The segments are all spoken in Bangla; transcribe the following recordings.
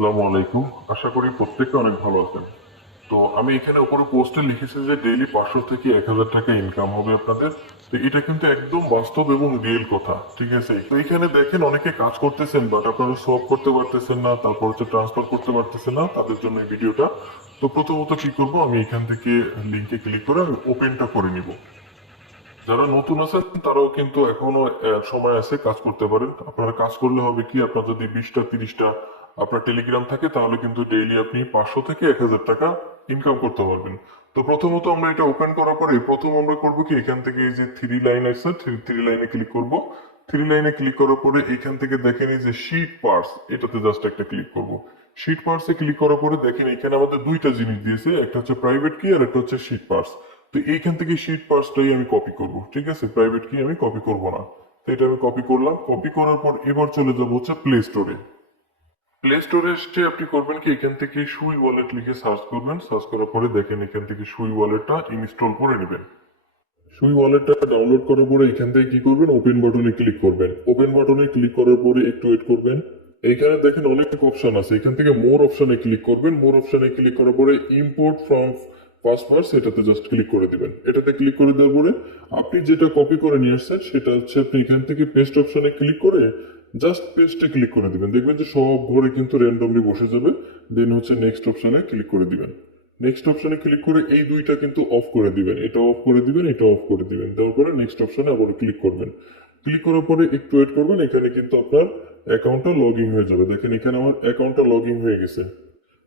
আসসালামু আলাইকুম। আশা করি প্রত্যেকে অনেক ভালো আছেন। তো আমি এখানে উপরে পোস্টে লিখেছি যে ডেইলি 500 থেকে 1000 টাকা ইনকাম হবে আপনাদের। তো এটা কিন্তু একদম বাস্তব এবং রিয়েল কথা, ঠিক আছে? তো এখানে দেখেন অনেকে কাজ করতেছেন বাট আপনারা সলভ করতে পারতেছেন না, তারপর হচ্ছে ট্রান্সফার করতে পারতেছেন না, তাদের জন্য এই ভিডিওটা। তো প্রথমত কি করব, আমি এখান থেকে লিঙ্কে ক্লিক করে আমি ওপেনটা করে নিব। যারা নতুন আছেন তারাও কিন্তু এখনো সময় আছে, কাজ করতে পারেন। আপনারা কাজ করলে হবে কি, আপনার যদি 20টা 30টা আপনার টেলিগ্রাম থাকে তাহলে কিন্তু ডেইলি আপনি 500 থেকে 1000 টাকা ইনকাম করতে পারবেন। তো প্রথমত আমরা এটা ওপেন করার পরে প্রথম আমরা করব কি, এখান থেকে এই যে থ্রি লাইন আছে, থ্রি লাইনে ক্লিক করব। থ্রি লাইনে ক্লিক করার পরে এখান থেকে দেখেন এই যে শিট পার্টস, এটাতে জাস্ট একটা ক্লিক করব। শিট পার্টসে ক্লিক করার পরে দেখেন এখানে আমাদের দুইটা জিনিস দিয়েছে, একটা হচ্ছে প্রাইভেট কি আর একটা হচ্ছে শিট পার্টস। তো এইখান থেকে শিট পার্টসটাই আমি কপি করব, ঠিক আছে? প্রাইভেট কি আমি কপি করব না। তো এটা আমি কপি করলাম। কপি করার পর এবার চলে যাব হচ্ছে প্লে স্টোরে। প্লে স্টোরে এসে আপনি করবেন কি, এখান থেকে সুই ওয়ালেট লিখে সার্চ করবেন। সার্চ করার পরে দেখেন এখান থেকে সুই ওয়ালেটটা ইনস্টল করে নেবেন। সুই ওয়ালেটটা ডাউনলোড করার পরে এখান থেকে কি করবেন, ওপেন বাটনে ক্লিক করবেন। ওপেন বাটনে ক্লিক করার পরে একটু ওয়েট করবেন। এইখানে দেখেন অনেক অপশন আছে, এখান থেকে মোর অপশনে ক্লিক করবেন। মোর অপশনে ক্লিক করার পরে ইম্পোর্ট ফ্রম পাসওয়ার্ড, এটাতে জাস্ট ক্লিক করে দিবেন। এটাতে ক্লিক করে দেওয়ার পরে আপনি যেটা কপি করে নিয়ে আসছেন সেটা হচ্ছে আপনি এখান থেকে পেস্ট অপশনে ক্লিক করে জাস্ট পেস্টে ক্লিক করে দিবেন। দেখবেন যে সব ঘরে কিন্তু র্যান্ডমলি বসে যাবে। দেন হচ্ছে নেক্সট অপশনে ক্লিক করে দিবেন। নেক্সট অপশনে ক্লিক করে এই দুইটা কিন্তু অফ করে দিবেন, এটা অফ করে দিবেন, এটা অফ করে দিবেন। দেওয়ার পরে নেক্সট অপশনে আবার ক্লিক করবেন। ক্লিক করার পরে একটু ওয়েট করবেন, এখানে কিন্তু আপনার অ্যাকাউন্টটা লগ ইন হয়ে যাবে। দেখেন এখানে আমার অ্যাকাউন্টটা লগ ইন হয়ে গেছে।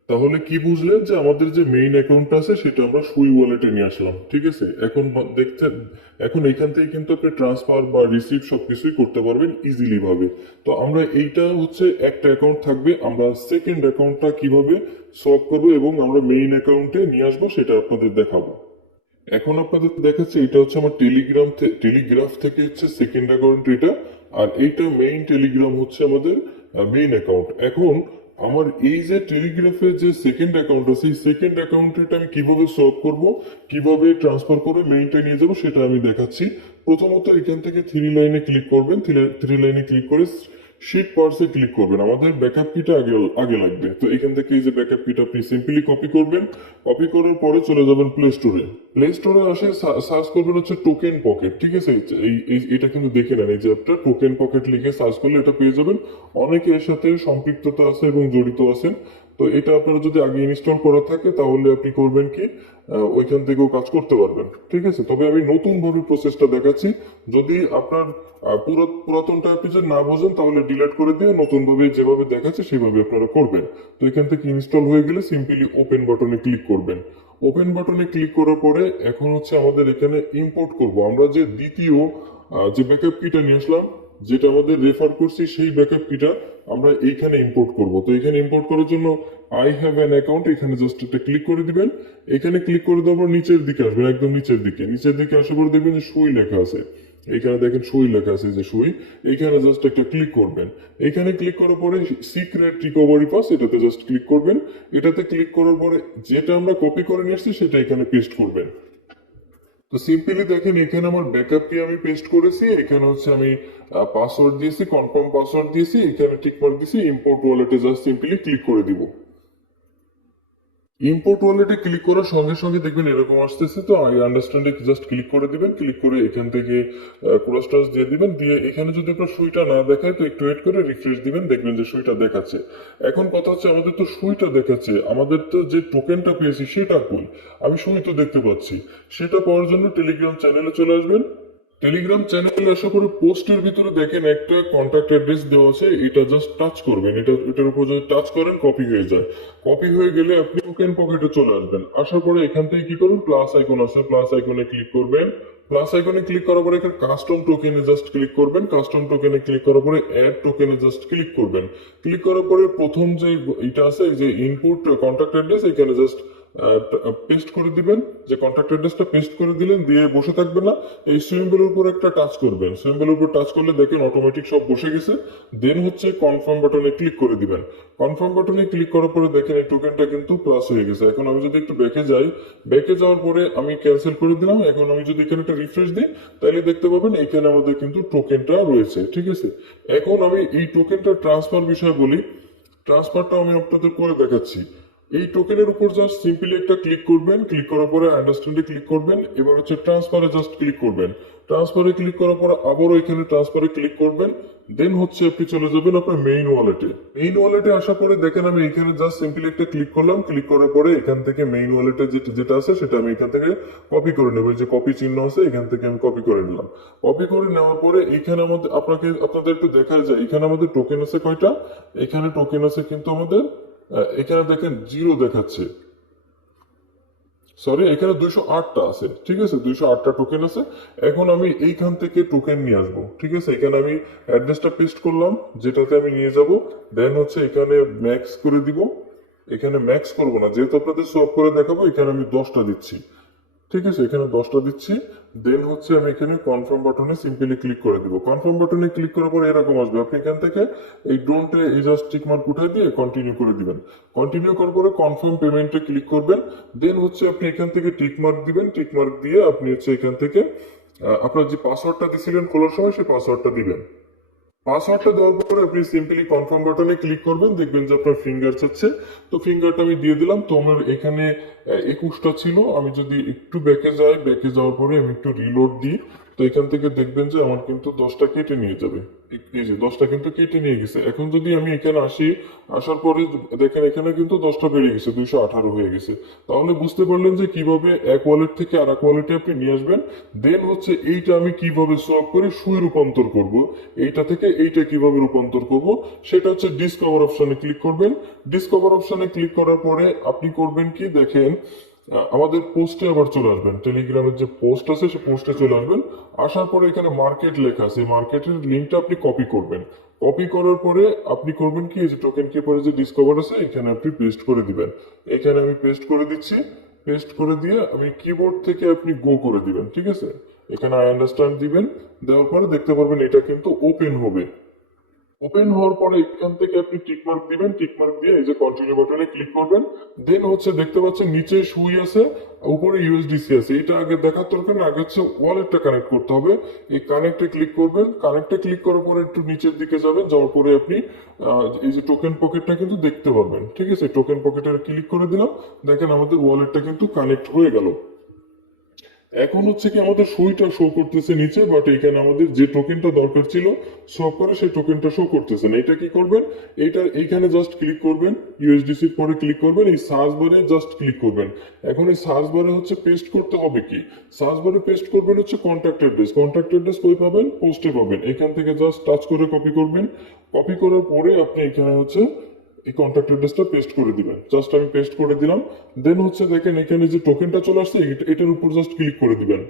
তাহলে কি বুঝলেন যে আমাদের যে মেইন অ্যাকাউন্টটা আছে সেটা আমরা সুই ওয়ালেটে নিয়ে আসলাম, ঠিক আছে? এখন দেখতে, এখন এখান থেকে কিন্তু আপনি ট্রান্সফার বা রিসিভ সবকিছুই করতে পারবেন ইজিলি ভাবে। তো আমরা এইটা হচ্ছে একটা অ্যাকাউন্ট থাকবে, আমরা সেকেন্ড অ্যাকাউন্টটা কিভাবে সলভ করবো এবং আমরা মেইন অ্যাকাউন্টে নিয়ে আসবো সেটা আপনাদের দেখাবো। এখন আপনাদের দেখাচ্ছে এটা হচ্ছে আমার টেলিগ্রাফ থেকে হচ্ছে সেকেন্ড অ্যাকাউন্ট এটা, আর এইটা মেইন টেলিগ্রাম হচ্ছে আমাদের মেইন অ্যাকাউন্ট। এখন আমার এই যে টেলিগ্রাফের যে সেকেন্ড অ্যাকাউন্ট আছে, এই সেকেন্ড অ্যাকাউন্টটা আমি কিভাবে সলভ করব, কিভাবে ট্রান্সফার করে মেইনটা নিয়ে যাব সেটা আমি দেখাচ্ছি। প্রথমত এখান থেকে থ্রি লাইনে ক্লিক করবেন। থ্রি লাইনে ক্লিক করে শিট পার্টসে ক্লিক করবেন। আমাদের ব্যাকআপ কিটা আগে আগে লাগবে। তো এখান থেকে এই যে ব্যাকআপ কিটা আপনি সিম্পলি কপি করবেন। কপি করার পরে চলে যাবেন প্লে স্টোরে। প্লে স্টোরে আসে সার্চ করবেন হচ্ছে টোকেন পকেট, ঠিক আছে? এটা কিন্তু দেখে নেন, এই যে একটা টোকেন পকেট লিখে সার্চ করলে এটা পেয়ে যাবেন। অনেকে এর সাথে সম্পৃক্ততা আছে এবং জড়িত আছেন। তো এটা আপনারা যদি আগে ইনস্টল করা থাকে তাহলে আপনি করবেন কি, ওইখান থেকেও কাজ করতে পারবেন, ঠিক আছে? তবে আমি নতুন ভাবে প্রসেসটা দেখাচ্ছি। যদি আপনার পুরাতনটা আপনি যদি না বোঝেন তাহলে ডিলিট করে দিয়ে নতুন ভাবে যেভাবে দেখাচ্ছে সেভাবে আপনারা করবেন। তো এখান থেকে ইনস্টল হয়ে গেলে সিম্পলি ওপেন বাটনে ক্লিক করবেন। ওপেন বাটনে ক্লিক করার পরে এখন হচ্ছে আমাদের এখানে ইম্পোর্ট করব আমরা যে দ্বিতীয় যে ব্যাকআপ কিটা নিয়ে আসলাম, যেটা আমাদের রেফার করছি, সেই ব্যাকআপ কিটা আমরা এইখানে ইম্পোর্ট করব। তো এখানে ইম্পোর্ট করার জন্য আই হ্যাভ অ্যান অ্যাকাউন্ট, এখানে জাস্ট একটা ক্লিক করে দিবেন। এখানে ক্লিক করে দেওয়ার পর নিচের দিকে আসবেন, একদম নিচের দিকে। নিচের দিকে আসার পর দেখবেন যে সুই লেখা আছে। এখানে দেখেন সুই লেখা আছে, যে সুই, এখানে জাস্ট একটা ক্লিক করবেন। এখানে ক্লিক করার পরে সিক্রেট রিকভারি পাস, এটাতে জাস্ট ক্লিক করবেন। এটাতে ক্লিক করার পরে যেটা আমরা কপি করে নিয়ে আসছি সেটা এখানে পেস্ট করবেন। তো সিম্পলি দেখেন এখানে আমার ব্যাকআপ কি আমি পেস্ট করেছি, এখানে হচ্ছে আমি পাসওয়ার্ড দিয়েছি, কনফার্ম পাসওয়ার্ড দিয়েছি, এখানে টিক মার্ক দিয়েছি। ইম্পোর্ট ওয়ালেটে জাস্ট সিম্পলি ক্লিক করে দিব। ইম্পোর্ট ওয়ালেটে ক্লিক করার সঙ্গে সঙ্গে দেখবেন এরকম আসতেছে। তো আই আন্ডারস্ট্যান্ডে জাস্ট ক্লিক করে দিবেন। ক্লিক করে এখান থেকে ক্রস টাচ দিয়ে দিবেন। দিয়ে এখানে যদি আপনার সুইটা না দেখায় তো একটু ওয়েট করে রিফ্রেশ দিবেন, দেখবেন যে সুইটা দেখাচ্ছে। এখন কথা হচ্ছে আমাদের তো সুইটা দেখাচ্ছে, আমাদের তো যে টোকেনটা পেয়েছি সেটা কই? আমি সুই তো দেখতে পাচ্ছি। সেটা পাওয়ার জন্য টেলিগ্রাম চ্যানেলে চলে আসবেন। টেলিগ্রাম চ্যানেলে আশা করি পোস্টের ভিতরে দেখেন একটা কন্ট্যাক্ট অ্যাড্রেস দেওয়া আছে, এটা জাস্ট টাচ করবেন। এটার উপর যদি টাচ করেন কপি হয়ে যায়। কপি হয়ে গেলে আপনি টোকেন পকেটে চলে আসবেন। আসার পরে এখান থেকে কি করুন, প্লাস আইকন আছে, প্লাস আইকনে ক্লিক করবেন। প্লাস আইকনে ক্লিক করার পরে এখানে কাস্টম টোকেনে জাস্ট ক্লিক করবেন। কাস্টম টোকেনে ক্লিক করার পরে অ্যাড টোকেনে জাস্ট ক্লিক করবেন। ক্লিক করার পরে প্রথম যে এটা আছে, যে ইনপুট কন্ট্যাক্ট অ্যাড্রেস, এখানে জাস্ট পেস্ট করে দিবেন। যে কন্ট্যাক্ট অ্যাড্রেসটা পেস্ট করে দিলেন, দিয়ে বসে থাকবে না, এই সিম্বলের উপর একটা টাচ করবেন। সিম্বলের উপর টাচ করলে দেখেন অটোমেটিক সব বসে গেছে। দেন হচ্ছে কনফার্ম বাটনে ক্লিক করে দিবেন। কনফার্ম বাটনে ক্লিক করার পরে দেখেন এই টোকেনটা কিন্তু প্লাস হয়ে গেছে। এখন আমি যদি একটু ব্যাকে যাই, ব্যাকে যাওয়ার পরে আমি ক্যান্সেল করে দিলাম। এখন আমি যদি এখানে একটা রিফ্রেশ দিই তাহলে দেখতে পাবেন এখানে আমাদের কিন্তু টোকেনটা রয়েছে, ঠিক আছে? এখন আমি এই টোকেনটা ট্রান্সফার বিষয়ে বলি। ট্রান্সফারটা আমি আপনাদের করে দেখাচ্ছি। এই টোকেনের উপর জাস্ট সিম্পলি একটা ক্লিক করবেন, ক্লিক করার পরে আন্ডারস্ট্যান্ডে ক্লিক করবেন, এবার হচ্ছে ট্রান্সফারে জাস্ট ক্লিক করবেন। ট্রান্সফারে ক্লিক করার পরে আবারও এখানে ট্রান্সফারে ক্লিক করবেন, দেন হচ্ছে আপনি চলে যাবেন আপনার মেইন ওয়ালেটে। মেইন ওয়ালেটে আসার পরে দেখেন আমি এখানে জাস্ট সিম্পলি একটা ক্লিক করলাম, ক্লিক করার পরে এখান থেকে মেইন ওয়ালেটে যেটা আছে সেটা আমি এখান থেকে কপি করে নেবো। এই যে কপি চিহ্ন আছে এখান থেকে আমি কপি করে নিলাম। কপি করে নেওয়ার পরে এখানে আমাদের আপনাদের একটু দেখা যায় এখানে আমাদের টোকেন আছে কয়টা, এখানে টোকেন আছে কিন্তু আমাদের এখানে দেখেন 0 দেখাচ্ছে, সরি এখানে 208টা আছে, ঠিক আছে 208টা টোকেন আছে। এখন আমি এইখান থেকে টোকেন নিয়ে আসবো, ঠিক আছে এখানে আমি অ্যাড্রেসটা পেস্ট করলাম যেটাতে আমি নিয়ে যাব, দেন হচ্ছে এখানে ম্যাক্স করে দিব। এখানে ম্যাক্স করবো না, যেহেতু আপনাদের সব করে দেখাবো এখানে আমি 10টা দিচ্ছি, ঠিক আছে এখানে 10টা দিচ্ছি। দেন হচ্ছে আমি এখানে কনফার্ম বাটনে সিম্পলি ক্লিক করে দিব। কনফার্ম বাটনে ক্লিক করার পরে এরকম আসবে, আপনি এখান থেকে এই ডোন্টে এই জাস্ট টিক মার্ক উঠাই দিয়ে কন্টিনিউ করে দিবেন। কন্টিনিউ করার পরে কনফার্ম পেমেন্টে ক্লিক করবেন, দেন হচ্ছে আপনি এখান থেকে টিক মার্ক দিবেন। টিক মার্ক দিয়ে আপনি হচ্ছে এখান থেকে আপনার যে পাসওয়ার্ডটা দিছিলেন খোলার সময় সেই পাসওয়ার্ডটা দিবেন। পাসওয়ার্ডটা দেওয়ার পরে আপনি সিম্পলি কনফার্ম বাটনে ক্লিক করবেন, দেখবেন যে আপনার ফিঙ্গার চাচ্ছে। তো ফিঙ্গারটা আমি দিয়ে দিলাম। তো আমার এখানে 21টা ছিল, আমি যদি একটু ব্যাকে যাই, ব্যাকে যাওয়ার পরে আমি একটু রিলোড দিই, তো এখান থেকে দেখবেন যে আমার কিন্তু 10টা কেটে নিয়ে যাবে। এই যে 10টা কিন্তু কেটে নিয়ে গেছে। এখন যদি আমি এখানে আসি, আসার পরে দেখেন এখানে কিন্তু 10টা বেড়ে গেছে, 218 হয়ে গেছে। তাহলে বুঝতে পারলেন যে কিভাবে এক ওয়ালেট থেকে আর এক ওয়ালেটে আপনি নিয়ে আসবেন। দেন হচ্ছে এইটা আমি কিভাবে সোয়াপ করে সুই রূপান্তর করব, এইটা থেকে এইটা কিভাবে রূপান্তর করব, সেটা হচ্ছে ডিসকভার অপশনে ক্লিক করবেন। ডিসকভার অপশনে ক্লিক করার পরে আপনি করবেন কি দেখেন, আমাদের পোস্টে আবার চলে আসবেন, টেলিগ্রামের যে পোস্ট আছে সে পোস্টে চলে আসবেন। আসার পরে এখানে মার্কেট লেখা আছে, মার্কেটের লিঙ্কটা আপনি কপি করবেন। কপি করার পরে আপনি করবেন কি, এই যে টোকেন কিপারে যে ডিসকভার আছে এখানে আপনি পেস্ট করে দিবেন। এখানে আমি পেস্ট করে দিচ্ছি। পেস্ট করে দিয়ে আমি কিবোর্ড থেকে আপনি গো করে দিবেন, ঠিক আছে এখানে আই আন্ডারস্ট্যান্ড দিবেন। দেওয়ার পরে দেখতে পারবেন এটা কিন্তু ওপেন হবে। ওপেন হওয়ার পরে এখান থেকে আপনি টিকমার্ক দিবেন, টিকমার্ক দিয়ে এই যে কন্টিনিউ বাটনে ক্লিক করবেন। দেন হচ্ছে দেখতে পাচ্ছেন নিচে সুই আছে, উপরে ইউএসডিসি আছে। এটা আগে দেখার দরকার না, আগে হচ্ছে ওয়ালেটটা কানেক্ট করতে হবে। এই কানেক্টে ক্লিক করবেন, কানেক্টে ক্লিক করার পরে একটু নিচের দিকে যাবেন, যাওয়ার পরে আপনি এই যে টোকেন পকেটটা কিন্তু দেখতে পারবেন, ঠিক আছে টোকেন পকেটে ক্লিক করে দিলাম। দেখেন আমাদের ওয়ালেটটা কিন্তু কানেক্ট হয়ে গেল। এখন হচ্ছে কি আমাদের সইটা শো করতেছে নিচে, বাট এখানে আমাদের যে টোকেনটা দরকার ছিল সব করে সেই টোকেনটা শো করতেছে না। এটা কি করবেন, এটা এইখানে জাস্ট ক্লিক করবেন, ইউএসডিসির পরে ক্লিক করবেন, এই সার্চ বারে জাস্ট ক্লিক করবেন। এখন এই সার্চ বারে হচ্ছে পেস্ট করতে হবে কি, সার্চ বারে পেস্ট করবেন হচ্ছে কন্ট্যাক্ট অ্যাড্রেস। কন্ট্যাক্ট অ্যাড্রেস কই পাবেন, পোস্টে পাবেন। এখান থেকে জাস্ট টাচ করে কপি করবেন। কপি করার পরে আপনি এখানে হচ্ছে এই কন্ট্যাক্ট অ্যাড্রেসটা পেস্ট করে দিবেন। জাস্ট আমি পেস্ট করে দিলাম। দেন হচ্ছে দেখেন এখানে যে টোকেনটা চলে আসছে এটার উপর জাস্ট ক্লিক করে দিবেন।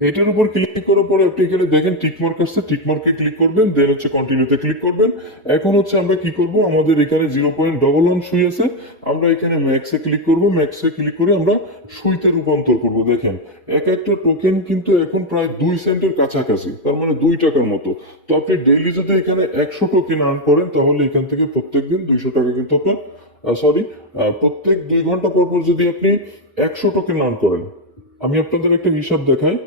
এটার উপর ক্লিক করার পরে আপনি এখানে দেখেন টিকমার্ক আসছে, টিকমার্কে ক্লিক করবেন, দেন হচ্ছে কন্টিনিউতে ক্লিক করবেন। এখন হচ্ছে আমরা কি করব, আমাদের এখানে 0.11 সুই আছে, আমরা এখানে ম্যাক্সে ক্লিক করব। ম্যাক্সে ক্লিক করে আমরা সুইতে রূপান্তর করব। দেখেন এক একটা টোকেন কিন্তু এখন প্রায় 2 সেন্টের কাছাকাছি, তার মানে 2 টাকার মতো। তো আপনি ডেইলি যদি এখানে 100 টোকেন আর্ন করেন তাহলে এখান থেকে প্রত্যেকদিন 200 টাকা কিন্তু আপনার প্রত্যেক 2 ঘন্টা পর পর যদি আপনি 100 টোকেন আর্ন করেন, আমি আপনাদের একটা হিসাব দেখাই।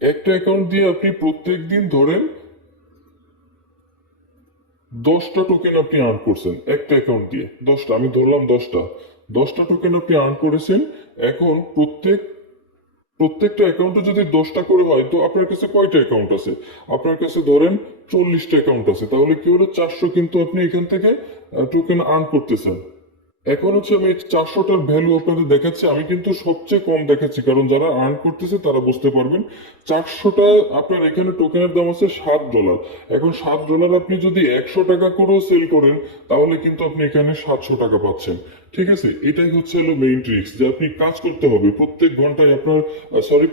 একটা অ্যাকাউন্ট দিয়ে আপনি প্রত্যেক দিন ধরেন 10টা টোকেন আপনি আর্ন করছেন, একটা অ্যাকাউন্ট দিয়ে 10টা, আমি ধরলাম 10টা টোকেন আপনি আর্ন করেছেন। এখন প্রত্যেকটা অ্যাকাউন্টে যদি 10টা করে হয়, তো আপনার কাছে কয়টা অ্যাকাউন্ট আছে, আপনার কাছে ধরেন 40টা অ্যাকাউন্ট আছে, তাহলে কি হলো 400 কিন্তু আপনি এখান থেকে টোকেন আর্ন করতেছেন। এখন হচ্ছে আমি 400টার ভ্যালু আপনাদের দেখাচ্ছি, আমি কিন্তু সবচেয়ে কম দেখাচ্ছি কারণ যারা আর্ন করতেছে তারা বুঝতে পারবেন। 400টা আপনার এখানে টোকেনের দাম আছে $7। এখন $7 আপনি যদি 100 টাকা করেও সেল করেন তাহলে কিন্তু আপনি এখানে 700 টাকা পাচ্ছেন। ঠিক আছে, এটাই হচ্ছে হলো মেইন ট্রিক্স, যে আপনি কাজ করতে হবে প্রত্যেক ঘন্টায় আপনার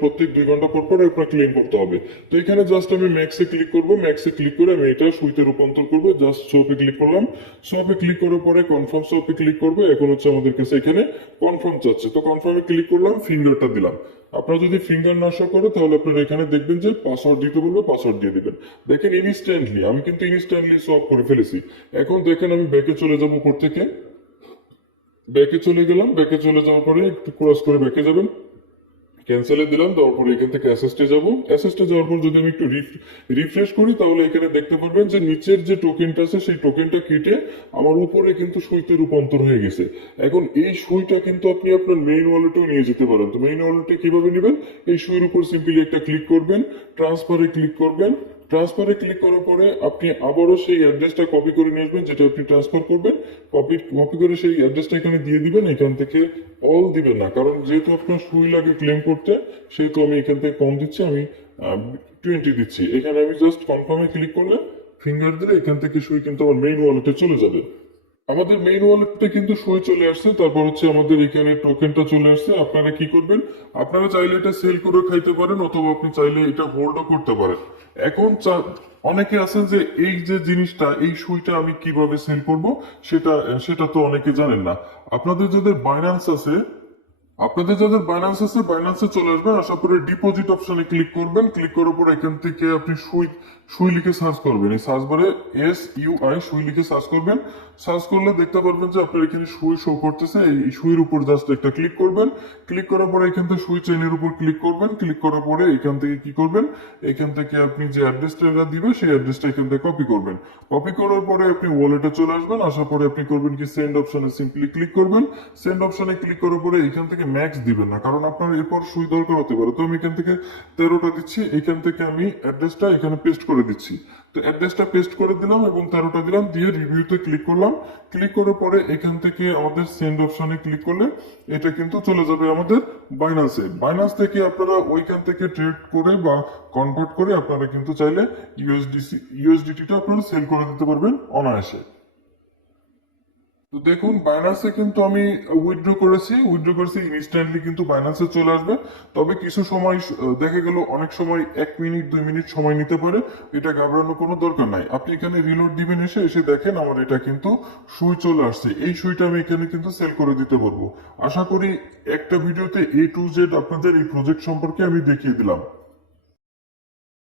প্রত্যেক 2 ঘন্টা পর পর আপনার ক্লেম করতে হবে। তো এখানে জাস্ট আমি ম্যাক্সে ক্লিক করব, ম্যাক্সে ক্লিক করে আমি এটা সুইতে রূপান্তর করব। জাস্ট সোপে ক্লিক করলাম, সোপে ক্লিক করার পরে কনফার্ম সোপে ক্লিক করব। এখন হচ্ছে আমাদের কাছে এখানে কনফার্ম চাচ্ছে, তো কনফার্মে ক্লিক করলাম, ফিঙ্গারটা দিলাম। আপনারা যদি ফিঙ্গার না শো করে তাহলে আপনারা এখানে দেখবেন যে পাসওয়ার্ড দিতে বলবে, পাসওয়ার্ড দিয়ে দিবেন। দেখেন ইনস্ট্যান্টলি আমি কিন্তু ইনস্ট্যান্টলি সোয়াপ করে ফেলেছি। এখন দেখেন আমি ব্যাকে চলে যাব, উপর থেকে ব্যাকে চলে গেলাম। ব্যাকে চলে যাওয়ার পরে একটু ক্রস করে ব্যাকে যাবেন। ক্যান্সেলে দিলাম, দেওয়ার পরে এখান থেকে অ্যাসেস্টে যাব। অ্যাসেস্টে যাওয়ার পর যদি আমি একটু রিফ্রেশ করি তাহলে এখানে দেখতে পারবেন যে নিচের যে টোকেনটা আছে সেই টোকেনটা কেটে আমার উপরে কিন্তু সুইতে রূপান্তর হয়ে গেছে। এখন এই সুইটা কিন্তু আপনি আপনার মেইন ওয়ালেটেও নিয়ে যেতে পারেন। তো মেইন ওয়ালেটে কিভাবে নেবেন, এই সুইয়ের উপর সিম্পলি একটা ক্লিক করবেন, ট্রান্সফারে ক্লিক করবেন। ট্রান্সফারে ক্লিক করার পরে আপনি আবারও সেই অ্যাড্রেসটা কপি করে নিয়ে আসবেন যেটা আপনি ট্রান্সফার করবেন। কপি করে সেই অ্যাড্রেসটা এখানে দিয়ে দিবেন। এখান থেকে অল দিবেন না, কারণ যেহেতু আপনার সুই লাগে ক্লেম করতে, সেহেতু আমি এখান থেকে কম দিচ্ছি, আমি 20 দিচ্ছি। এখানে আমি জাস্ট কনফার্মে ক্লিক করলে ফিঙ্গার দিলে এখান থেকে সুই কিন্তু আমার মেইন ওয়ালেটে চলে যাবে। আমাদের মেইন ওয়ালেটে কিন্তু সই চলে আসছে। তারপর হচ্ছে আমাদের এখানে টোকেনটা চলে আসছে। আপনারা কি করবেন, আপনারা চাইলে এটা সেল করে খাইতে পারেন, অথবা আপনি চাইলে এটা হোল্ডও করতে পারেন। এখন অনেকে আছেন যে এই যে জিনিসটা, এই সুইটা আমি কিভাবে সেল করব সেটা সেটা তো অনেকে জানেন না। আপনাদের যাদের বাইন্যান্স আছে, বাইন্যান্সে চলে আসবেন, আসার পরে ডিপোজিট অপশনে ক্লিক করবেন। ক্লিক করার পর এখান থেকে আপনি সুই সুই লিখে সার্চ করবেন। এই সার্চ বারে SUI সুই লিখে সার্চ করবেন। সার্চ করলে দেখতে পারবেন যে আপনার এখানে সুই শো করতেছে। এই সুইয়ের উপর জাস্ট একটা ক্লিক করবেন। ক্লিক করার পরে এখান থেকে সুই চেইনের উপর ক্লিক করবেন। ক্লিক করার পরে এখান থেকে কি করবেন, এখান থেকে আপনি যে অ্যাড্রেসটা দিবে সেই অ্যাড্রেসটা এখান থেকে কপি করবেন। কপি করার পরে আপনি ওয়ালেটে চলে আসবেন। আসার পরে আপনি করবেন কি, সেন্ড অপশনে সিম্পলি ক্লিক করবেন। সেন্ড অপশনে ক্লিক করার পরে এখান থেকে ম্যাক্স দিবেন না, কারণ আপনার এরপর সুই দরকার হতে পারে। তো আমি এখান থেকে 13টা দিচ্ছি। এখান থেকে আমি অ্যাড্রেসটা এখানে পেস্ট করে দিচ্ছি। তো অ্যাড্রেসটা পেস্ট করে দিলাম এবং 13টা দিলাম, দিয়ে রিভিউতে ক্লিক করলাম। ক্লিক করার পরে এখান থেকে আমাদের সেন্ড অপশনে ক্লিক করলে এটা কিন্তু চলে যাবে আমাদের বাইন্যান্সে। বাইন্যান্স থেকে আপনারা ওইখান থেকে ট্রেড করে বা কনভার্ট করে আপনারা কিন্তু চাইলে ইউএসডিটিটা আপনারা সেল করে দিতে পারবেন অনায়াসে। তো দেখুন, বাইন্যান্সে কিন্তু আমি উইথড্র করেছি ইনস্ট্যান্টলি কিন্তু বাইন্যান্সে চলে আসবে। তবে কিছু সময় দেখা গেল অনেক সময় 1 মিনিট 2 মিনিট সময় নিতে পারে। এটা ঘাবড়ানোর কোনো দরকার নাই। আপনি এখানে রিলোড দিবেন, এসে দেখেন আমার এটা কিন্তু সুই চলে আসছে। এই সুইটা আমি এখানে কিন্তু সেল করে দিতে পারবো। আশা করি একটা ভিডিওতে A to Z আপনাদের এই প্রজেক্ট সম্পর্কে আমি দেখিয়ে দিলাম।